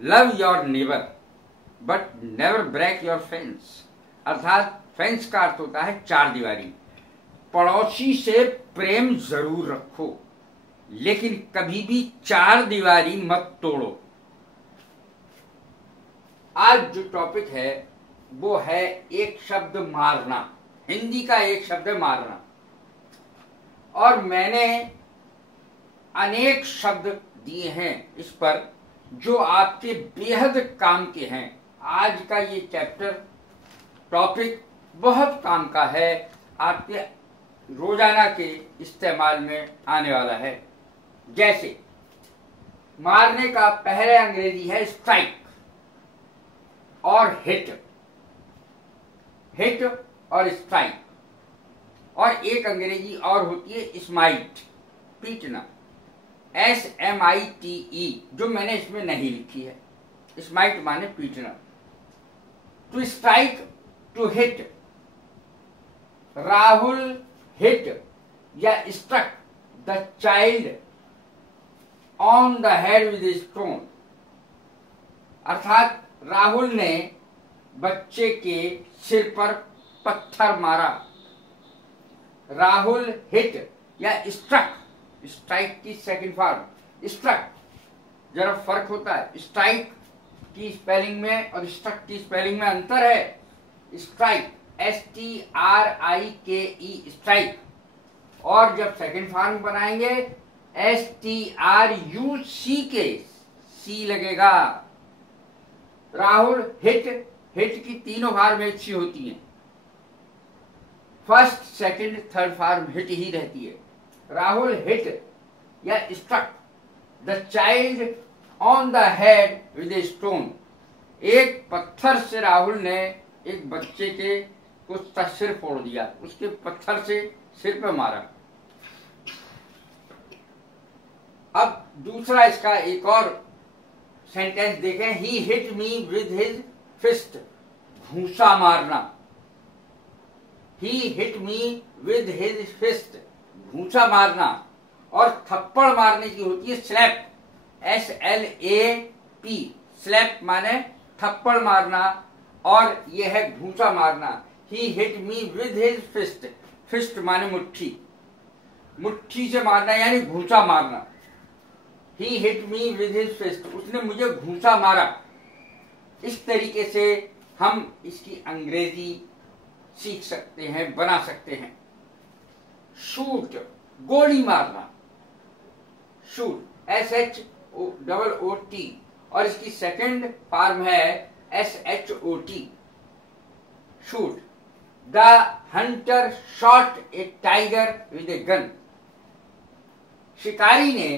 Love your neighbour but never break your fence. अर्थात fence का अर्थ होता है चार दीवारी। पड़ोसी से प्रेम जरूर रखो लेकिन कभी भी चार दीवारी मत तोड़ो। आज जो टॉपिक है वो है एक शब्द मारना। हिंदी का एक शब्द है मारना, और मैंने अनेक शब्द दिए हैं इस पर जो आपके बेहद काम के हैं। आज का ये चैप्टर टॉपिक बहुत काम का है, आपके रोजाना के इस्तेमाल में आने वाला है। जैसे मारने का पहले अंग्रेजी है स्ट्राइक और हिट। हिट और स्ट्राइक, और एक अंग्रेजी और होती है स्माइट, पीटना, SMITE, जो मैंने इसमें नहीं लिखी है। स्माइट माने पीटना। To strike, to hit. Rahul hit या struck the child on the head with stone. अर्थात राहुल ने बच्चे के सिर पर पत्थर मारा। राहुल हिट या स्ट्रक, स्ट्राइक की सेकंड फॉर्म स्ट्रक, जरा फर्क होता है। स्ट्राइक की स्पेलिंग में और स्ट्रक की स्पेलिंग में अंतर है। स्ट्राइक STRIKE स्ट्राइक, और जब सेकंड फॉर्म बनाएंगे STRUCK, सी लगेगा। राहुल हिट, हिट की तीनों फॉर्म एक सी होती हैं। First second third form hit ही रहती है। राहुल हिट या struck the child on the head with a stone. एक पत्थर से राहुल ने एक बच्चे के कुछ सिर फोड़ दिया, उसके पत्थर से सिर पे मारा। अब दूसरा इसका एक और सेंटेंस देखें। He hit me with his fist, घूंसा मारना। He hit me with his fist, घूंसा मारना। और थप्पड़ मारने की होती है स्लैप, SLAP, स्लैप माने थप्पड़ मारना, और यह है घूंसा मारना। He hit me with his fist, fist माने मुट्ठी, मुट्ठी से मारना यानी घूंसा मारना। He hit me with his fist, उसने मुझे घूंसा मारा। इस तरीके से हम इसकी अंग्रेजी सीख सकते हैं, बना सकते हैं। शूट, गोली मारना, शूट SHOOT, और इसकी सेकंड फॉर्म है SHOT, shoot. The Hunter shot A tiger with a gun. शिकारी ने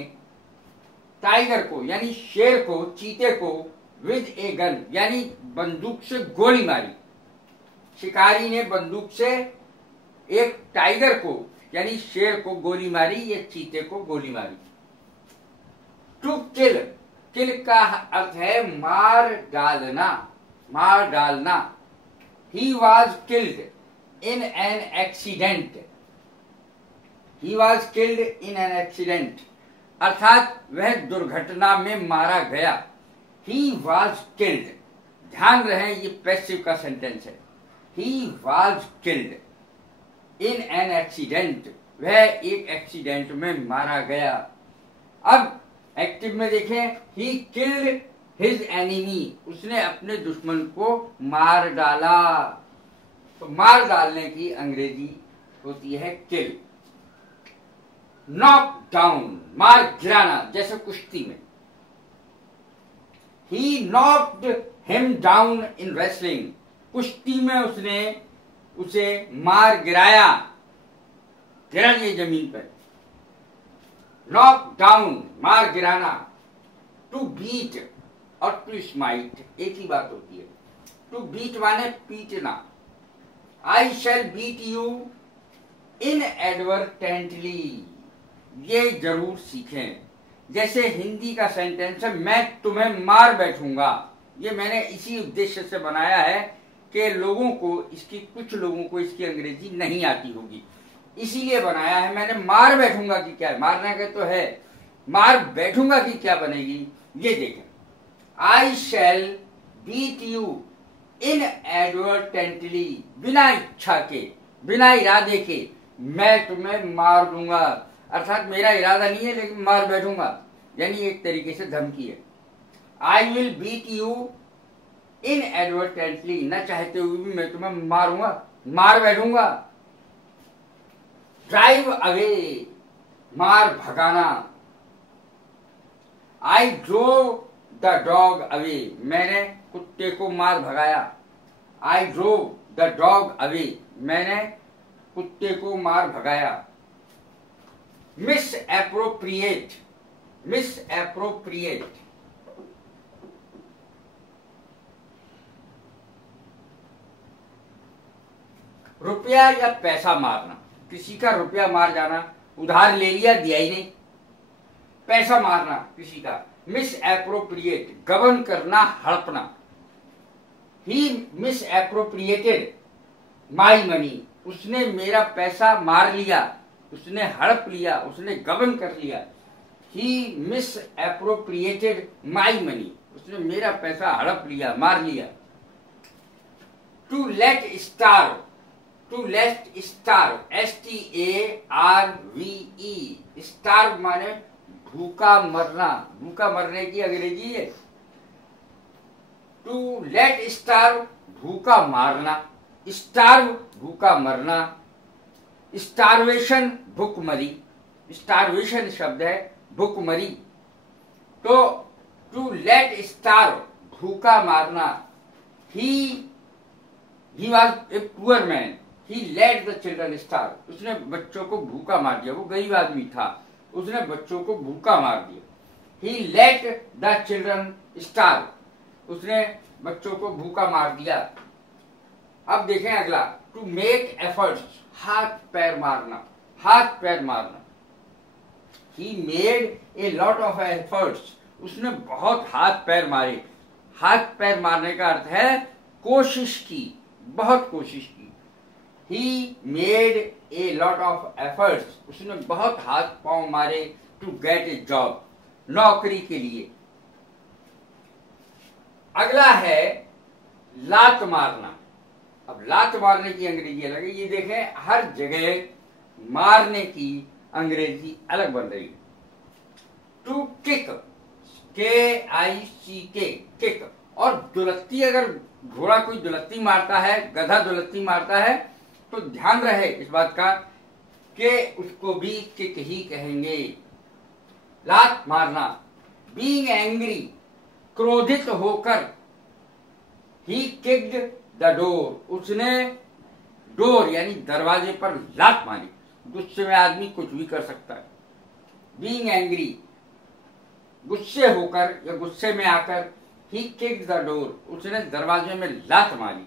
टाइगर को यानी शेर को, चीते को, विद ए गन यानी बंदूक से गोली मारी। शिकारी ने बंदूक से एक टाइगर को यानी शेर को गोली मारी या चीते को गोली मारी। टू किल, किल का अर्थ है मार डालना, मार डालना। He was killed in an accident, he was killed in an accident, अर्थात वह दुर्घटना में मारा गया। ही वॉज किल्ड, ध्यान रहे ये पैसिव का सेंटेंस है। He was killed in an accident, वह एक एक्सीडेंट में मारा गया। अब एक्टिव में देखें, ही किल्ड हिज एनिमी, उसने अपने दुश्मन को मार डाला। तो मार डालने की अंग्रेजी होती है किल। नॉक डाउन, मार गिराना, जैसे कुश्ती में। ही knocked him down in wrestling, कुश्ती में उसने उसे मार गिराया, गिरा दिया जमीन पर। नॉक डाउन, मार गिराना। टू बीट और टू स्माइट एक ही बात होती है। टू बीट माने पीटना। आई शैल बीट यू इनएडवर्टेंटली, ये जरूर सीखें। जैसे हिंदी का सेंटेंस है, मैं तुम्हें मार बैठूंगा। ये मैंने इसी उद्देश्य से बनाया है कि लोगों को इसकी, कुछ लोगों को इसकी अंग्रेजी नहीं आती होगी, इसीलिए बनाया है मैंने। मार बैठूंगा की क्या है, मारने का तो है, मार बैठूंगा की क्या बनेगी ये देखें। आई शैल बीट यू इनएडवर्टेंटली, बिना इच्छा के, बिना इरादे के मैं तुम्हें मार दूंगा। अर्थात मेरा इरादा नहीं है लेकिन मार बैठूंगा, यानी एक तरीके से धमकी है। I will beat you inadvertently, न चाहते हुए भी मैं तुम्हें मारूंगा, मार बैठूंगा। ड्राइव अवे, मार भगाना। I drove the dog away, मैंने कुत्ते को मार भगाया। I drove the dog away, मैंने कुत्ते को मार भगाया। मिस एप्रोप्रिएट, मिस एप्रोप्रिएट, रुपया या पैसा मारना, किसी का रुपया मार जाना, उधार ले लिया दिया ही नहीं। पैसा मारना किसी का। मिस एप्रोप्रिएट, गबन करना, हड़पना। ही मिस एप्रोप्रिएटेड माई मनी, उसने मेरा पैसा मार लिया, उसने हड़प लिया, उसने गबन कर लिया। He misappropriated my money, उसने मेरा पैसा हड़प लिया, मार लिया। To let starve, to let starve, STARVE, starve माने भूखा मरना, भूखा मरने की अंग्रेजी है। टू लेट स्टार्व, भूखा मारना, स्टार्व भूखा मरना। स्टार्वेशन भूखमरी, स्टार्वेशन शब्द है भूखमरी। तो टू लेट स्टार्व, भूखा मारना। He was a poor man, he let the children starve, उसने बच्चों को भूखा मार दिया। वो गरीब आदमी था, उसने बच्चों को भूखा मार दिया। ही लेट द चिल्ड्रन स्टार्व, उसने बच्चों को भूखा मार दिया। अब देखें अगला, टू मेक एफर्ट्स, हाथ पैर मारना, हाथ पैर मारना। He made a lot of efforts, उसने बहुत हाथ पैर मारे। हाथ पैर मारने का अर्थ है कोशिश की, बहुत कोशिश की। He made a lot of efforts, उसने बहुत हाथ पांव मारे। टू गेट ए जॉब, नौकरी के लिए। अगला है लात मारना। अब लात मारने की अंग्रेजी अलग है। ये देखें, हर जगह मारने की अंग्रेजी अलग बन रही है। To kick, KICK, kick. और दुलत्ती, अगर घोड़ा कोई दुलत्ती मारता है, गधा दुलत्ती मारता है, तो ध्यान रहे इस बात का कि उसको भी किक ही कहेंगे। लात मारना। बीइंग एंग्री, क्रोधित होकर। ही किक्ड द डोर, उसने डोर यानी दरवाजे पर लात मारी। गुस्से में आदमी कुछ भी कर सकता है। बीइंग एंग्री, गुस्से होकर या गुस्से में आकर। ही किक्ड द डोर, उसने दरवाजे में लात मारी।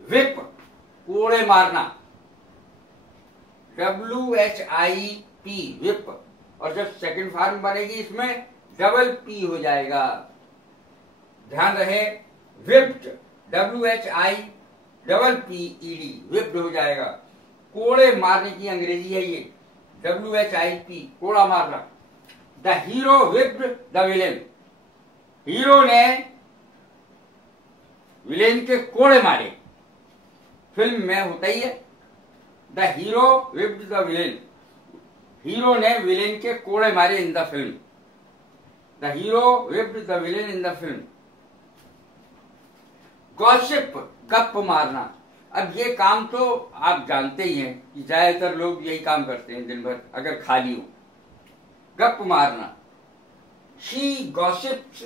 विप, कोड़े मारना। WHIP, whip. और जब सेकंड फॉर्म बनेगी इसमें डबल P हो जाएगा, ध्यान रहे। विप्ड, WHIPPED, विप्ड हो जाएगा। कोड़े मारने की अंग्रेजी है ये, WHIP, कोड़ा मारना। The hero whipped the villain, hero ने विलेन के कोड़े मारे। फिल्म में होता ही है, the hero whipped the villain, hero ने विलेन के कोड़े मारे in the film. The hero whipped the villain in the film. Gossip, गप मारना। अब ये काम तो आप जानते ही हैं कि ज्यादातर लोग यही काम करते हैं दिन भर अगर खाली हो, गप मारना। She gossips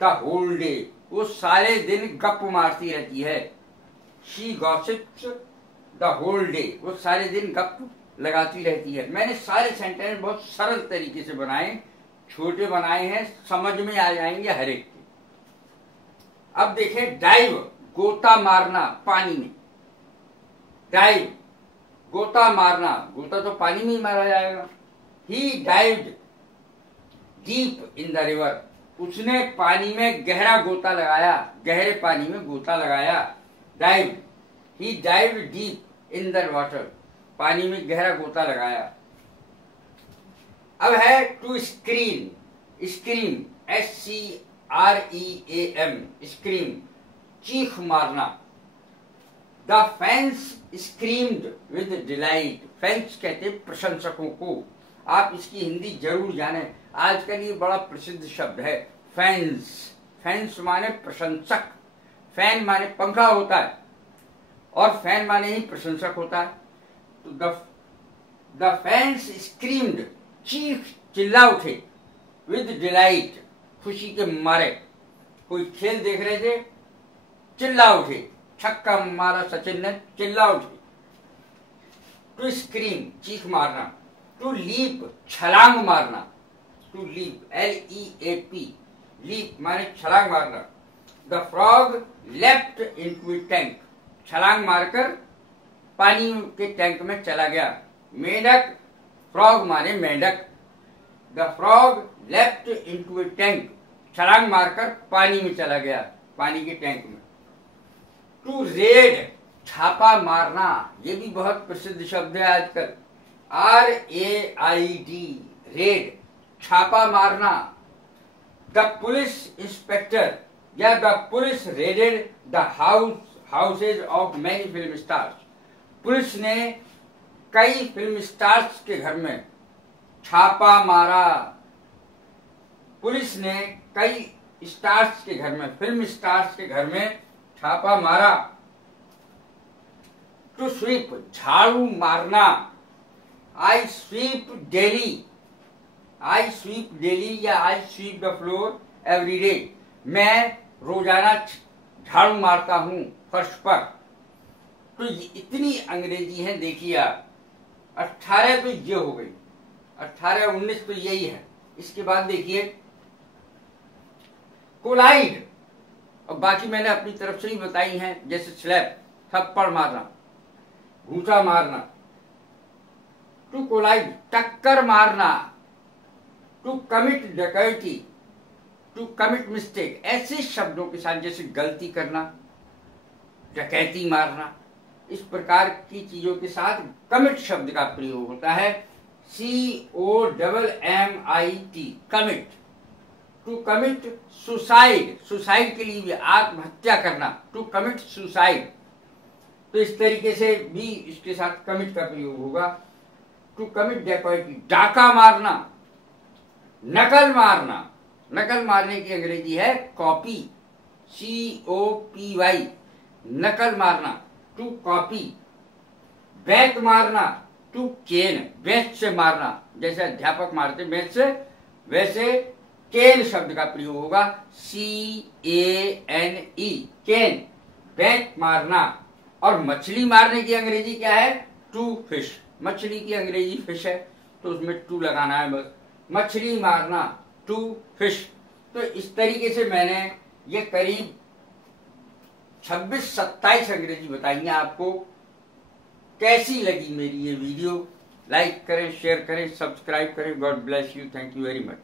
the whole day, वो सारे दिन गप मारती रहती है। She gossips the whole day, वो सारे दिन गप लगाती रहती है। मैंने सारे सेंटेंस बहुत सरल तरीके से बनाए, छोटे बनाए हैं, समझ में आ जाएंगे हर एक के। अब देखें, डाइव, गोता मारना पानी में। डाइव, गोता मारना, गोता तो पानी में ही मारा जाएगा। He dived deep in the river, उसने पानी में गहरा गोता लगाया, गहरे पानी में गोता लगाया। Dive, he dived deep in the water, पानी में गहरा गोता लगाया। अब है to scream, scream SCREAM, scream, चीख मारना। The fans screamed with delight, fans कहते प्रशंसकों को। आप इसकी हिंदी जरूर जानें, आजकल ये बड़ा प्रसिद्ध शब्द है फैंस। फैंस माने प्रशंसक, फैन माने पंखा होता है और फैन माने ही प्रशंसक होता है। तो द फैंस स्क्रीम्ड, चीख चिल्ला उठे, विद डिलाइट, खुशी के मारे। कोई खेल देख रहे थे, चिल्ला उठे, छक्का मारा सचिन ने, चिल्ला उठे। टू स्क्रीम, चीख मारना। टू लीप, छलांग मारना। टू लीप, LEAP, लीप माने छलांग मारना। The frog left into A tank, छलांग मारकर पानी के टैंक में चला गया। मेंढक, फ्रॉग माने मेंढक। The frog left into A tank, छलांग मारकर पानी में चला गया, पानी के टैंक में। टू रेड, छापा मारना, ये भी बहुत प्रसिद्ध शब्द है आजकल। RAID, रेड, छापा मारना। द पुलिस इंस्पेक्टर या the police raided the houses of many film stars, police ने कई फिल्म स्टार्स के घर में छापा मारा। पुलिस ने कई स्टार्स के घर में, फिल्म स्टार्स के घर में छापा मारा। टू स्वीप, झाड़ू मारना। I sweep daily, I sweep daily या I sweep the floor every day, मैं रोजाना झाड़ू मारता हूं फर्श पर। तो इतनी अंग्रेजी है, देखिए आप। 18 तो ये हो गई, 18 19 तो यही है। इसके बाद देखिए कोलाइड, और बाकी मैंने अपनी तरफ से ही बताई हैं, जैसे स्लैप, थप्पड़ मारना, घूसा मारना। टू कोलाइड, टक्कर मारना। टू कमिट डकैती, टू कमिट मिस्टेक, ऐसे शब्दों के साथ जैसे गलती करना, डकैती मारना, इस प्रकार की चीजों के साथ कमिट शब्द का प्रयोग होता है। COMMIT, commit. To commit suicide, suicide के लिए भी आत्महत्या करना, टू कमिट सुसाइड। तो इस तरीके से भी इसके साथ कमिट का प्रयोग होगा। टू कमिट डकैती, डाका मारना, नकल मारना। नकल मारने की अंग्रेजी है कॉपी, COPY, नकल मारना, टू कॉपी। बैत मारना, टू केन, बेंच से मारना, जैसे अध्यापक मारते बेंच से, वैसे केन शब्द का प्रयोग होगा, CANE, केन, बेंच मारना। और मछली मारने की अंग्रेजी क्या है? टू फिश, मछली की अंग्रेजी फिश है, तो उसमें टू लगाना है बस। मछली मारना, टू फिश। तो इस तरीके से मैंने ये करीब 26-27 अंग्रेजी बताई है आपको। कैसी लगी मेरी ये वीडियो? लाइक करें, शेयर करें, सब्सक्राइब करें। God bless you, thank you very much.